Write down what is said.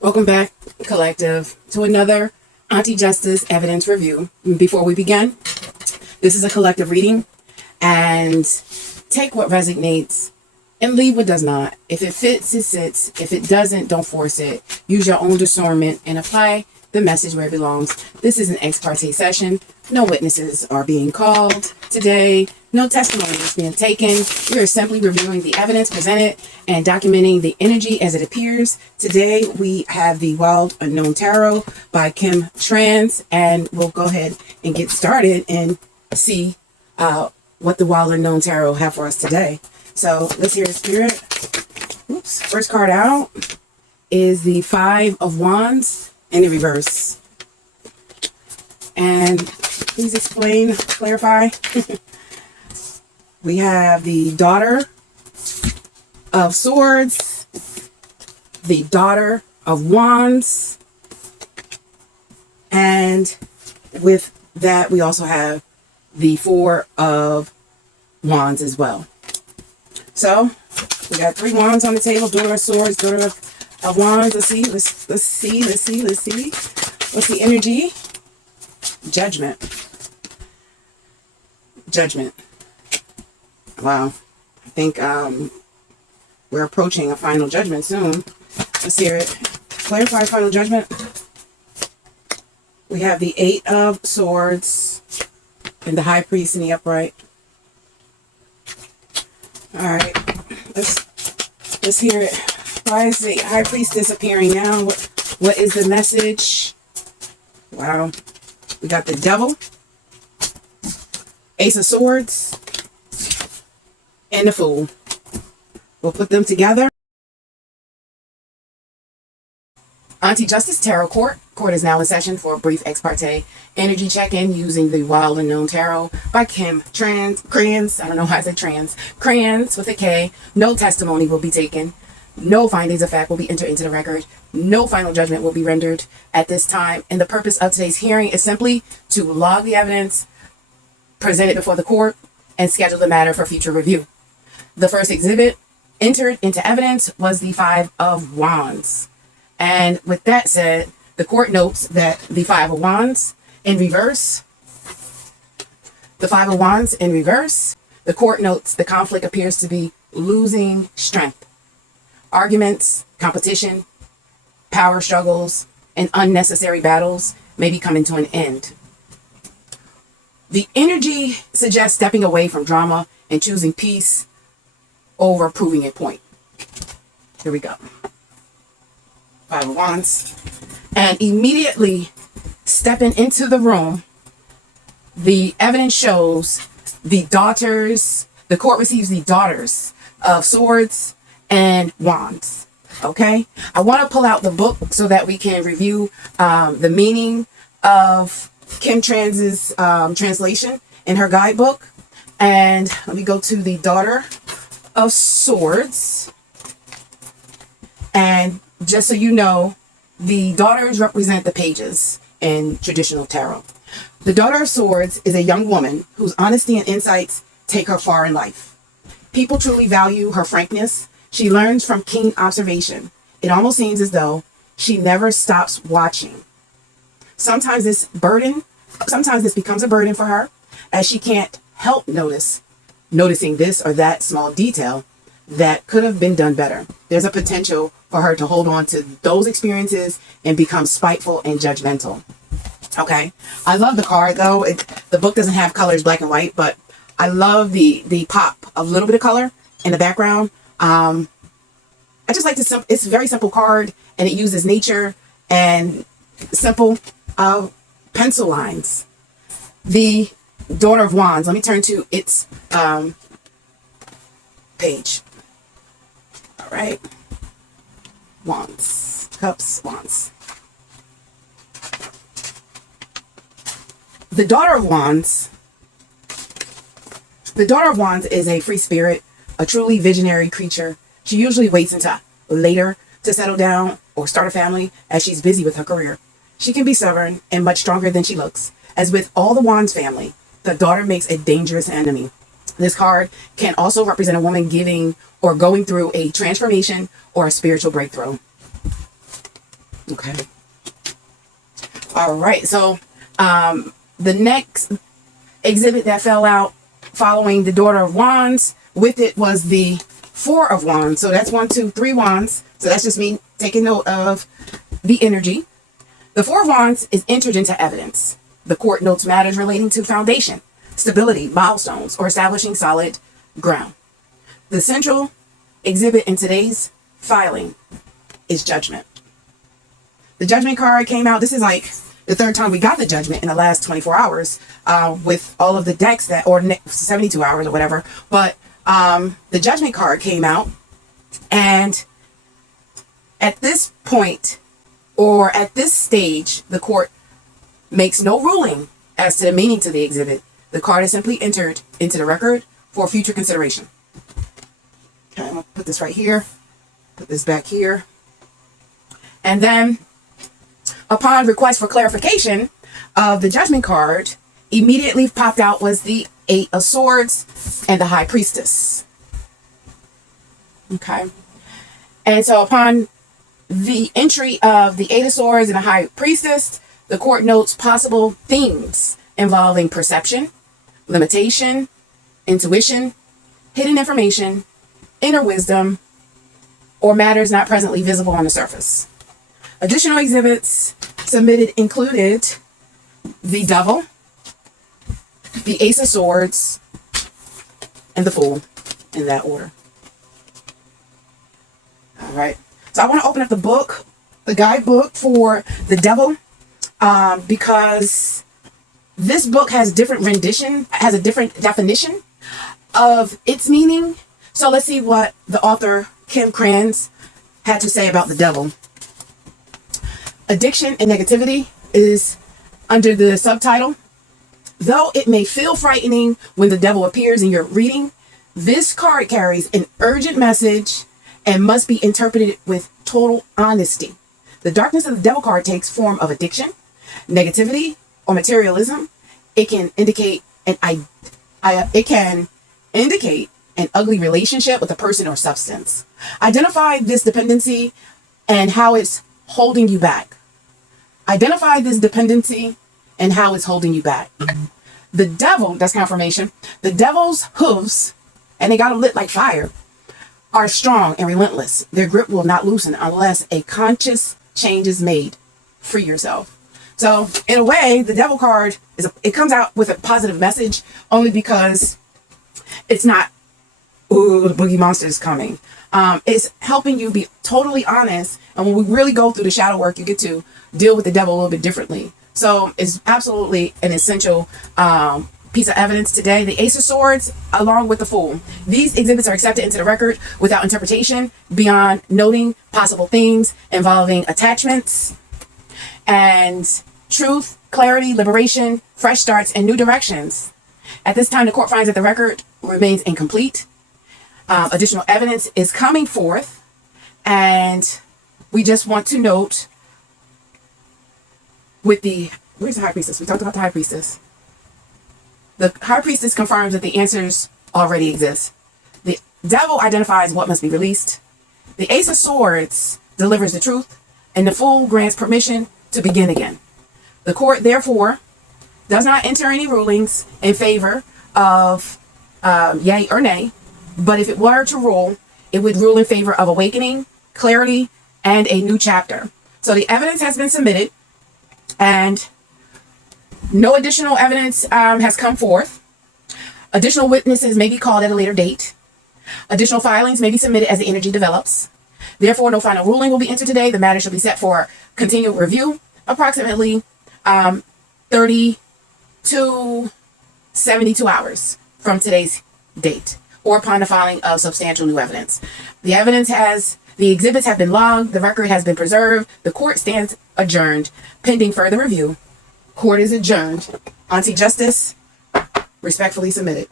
Welcome back, Collective, to another Auntie Justice Evidence Review. Before we begin, this is a collective reading, and take what resonates and leave what does not. If it fits, it sits. If it doesn't, don't force it. Use your own discernment and apply the message where it belongs. This is an ex parte session. No witnesses are being called today. No testimony is being taken. We are simply reviewing the evidence presented and documenting the energy as it appears. Today we have the Wild Unknown Tarot by Kim Trans, and we'll go ahead and get started and see what the Wild Unknown Tarot have for us today. So let's hear the spirit. Oops. First card out is the Five of Wands in the reverse. And please explain, clarify. We have the Daughter of Swords, the Daughter of Wands, and with that we also have the Four of Wands as well. So we got three wands on the table: Daughter of Swords, Daughter of Wands. Let's see. What's the energy? Judgment. Wow. I think we're approaching a final judgment soon. Let's hear it. Clarify final judgment. We have the Eight of Swords and the High Priest in the upright. All right. Let's hear it. Why is the High Priest disappearing now? What is the message? Wow. We got the Devil, Ace of Swords, and the Fool. We'll put them together. Auntie Justice Tarot Court. Court is now in session for a brief ex parte energy check-in using the Wild Unknown Tarot by Kim Trans. I don't know how I say trans. Crayons with a K. No testimony will be taken. No findings of fact will be entered into the record. No final judgment will be rendered at this time. And the purpose of today's hearing is simply to log the evidence, present it before the court, and schedule the matter for future review. The first exhibit entered into evidence was the Five of Wands. And with that said, the court notes that the Five of Wands in reverse, the court notes the conflict appears to be losing strength. Arguments, competition, power struggles, and unnecessary battles may be coming to an end. The energy suggests stepping away from drama and choosing peace over proving a point. Here we go. Five of Wands. And immediately stepping into the room, the evidence shows the court receives the Daughters of Swords and Wands. Okay, I want to pull out the book so that we can review the meaning of Kim Trans's translation in her guidebook. And let me go to the Daughter of Swords. And just so you know, the daughters represent the pages in traditional tarot. The Daughter of Swords is a young woman whose honesty and insights take her far in life. People truly value her frankness. She learns from keen observation. It almost seems as though she never stops watching. Sometimes this becomes a burden for her, as she can't help noticing this or that small detail that could have been done better. There's a potential for her to hold on to those experiences and become spiteful and judgmental. Okay, I love the card though. The book doesn't have colors, black and white, but I love the pop of a little bit of color in the background. I just like this. It's a very simple card, and it uses nature and simple pencil lines. The Daughter of Wands. Let me turn to its page. All right. Wands. Cups. Wands. The Daughter of Wands. The Daughter of Wands is a free spirit, a truly visionary creature. She usually waits until later to settle down or start a family as she's busy with her career. She can be stubborn and much stronger than she looks. As with all the Wands family, the daughter makes a dangerous enemy. This card can also represent a woman giving or going through a transformation or a spiritual breakthrough. Okay. All right. So the next exhibit that fell out following the Daughter of Wands, with it was the Four of Wands. So that's 1, 2, 3 wands. So that's just me taking note of the energy. The Four of Wands is entered into evidence. The court notes matters relating to foundation, stability, milestones, or establishing solid ground. The central exhibit in today's filing is Judgment. The Judgment card came out. This is like the third time we got the Judgment in the last 24 hours with all of the decks that, or 72 hours or whatever. But the Judgment card came out, and at this point, or at this stage, the court makes no ruling as to the meaning to the exhibit. The card is simply entered into the record for future consideration. Okay, I'm going to put this right here, put this back here. And then, upon request for clarification of the Judgment card, immediately popped out was the Eight of Swords and the High Priestess. Okay. And so upon the entry of the Eight of Swords and the High Priestess, the court notes possible themes involving perception, limitation, intuition, hidden information, inner wisdom, or matters not presently visible on the surface. Additional exhibits submitted included the Devil, the Ace of Swords, and the Fool, in that order. All right. So I want to open up the book, the guidebook for the Devil, because this book has a different definition of its meaning. So let's see what the author, Kim Kranz, had to say about the Devil. Addiction and negativity is under the subtitle. Though it may feel frightening when the devil appears in your reading, this card carries an urgent message and must be interpreted with total honesty. The darkness of the Devil card takes form of addiction, negativity, or materialism. It can indicate an ugly relationship with a person or substance. Identify this dependency and how it's holding you back. Identify this dependency and how it's holding you back. The devil, that's confirmation, the devil's hooves, and they got them lit like fire, are strong and relentless. Their grip will not loosen unless a conscious change is made. Free yourself. So in a way, the Devil card it comes out with a positive message only because it's not, ooh, the boogie monster is coming. It's helping you be totally honest. And when we really go through the shadow work, you get to deal with the devil a little bit differently. So it's absolutely an essential piece of evidence today. The Ace of Swords, along with the Fool. These exhibits are accepted into the record without interpretation, beyond noting possible themes involving attachments and truth, clarity, liberation, fresh starts, and new directions. At this time, the court finds that the record remains incomplete. Additional evidence is coming forth, and we just want to note with the, where's the High Priestess? We talked about the High Priestess. The High Priestess confirms that the answers already exist. The Devil identifies what must be released. The Ace of Swords delivers the truth, and the Fool grants permission to begin again. The court, therefore, does not enter any rulings in favor of yay or nay, but if it were to rule, it would rule in favor of awakening, clarity, and a new chapter. So the evidence has been submitted, and no additional evidence has come forth. Additional witnesses may be called at a later date. Additional filings may be submitted as the energy develops. Therefore, no final ruling will be entered today. The matter shall be set for continued review, approximately 30 to 72 hours from today's date, or upon the filing of substantial new evidence. The exhibits have been logged. The record has been preserved. The court stands adjourned, pending further review. Court is adjourned. Auntie Justice, respectfully submitted.